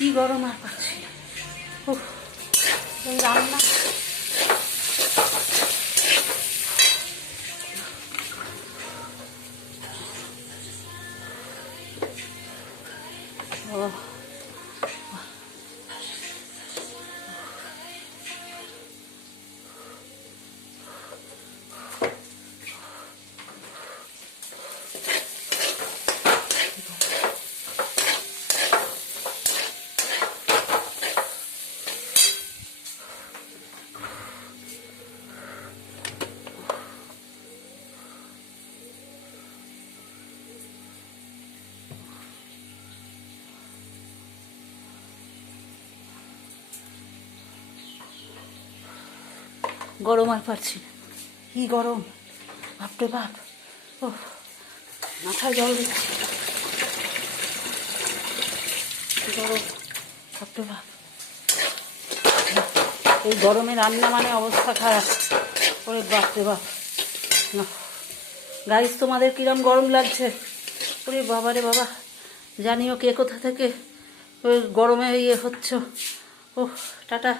কি গরম আর পাচ্ছি রান্না ও গরম আর পারছি না। কি গরম? বাপরে বাপ। ও মাথায় জল দিচ্ছে। গরম। বাপরে বাপ। এই গরমে রান্না মানে অবস্থা খারাপ। ওরে বাপরে বাপ। না। গাইস, তোমাদের কিরম গরম লাগছে? ওরে বাবা রে বাবা। জানিও কে কোথা থেকে ওই গরমে ইয়ে হচ্ছে। ও টাটা।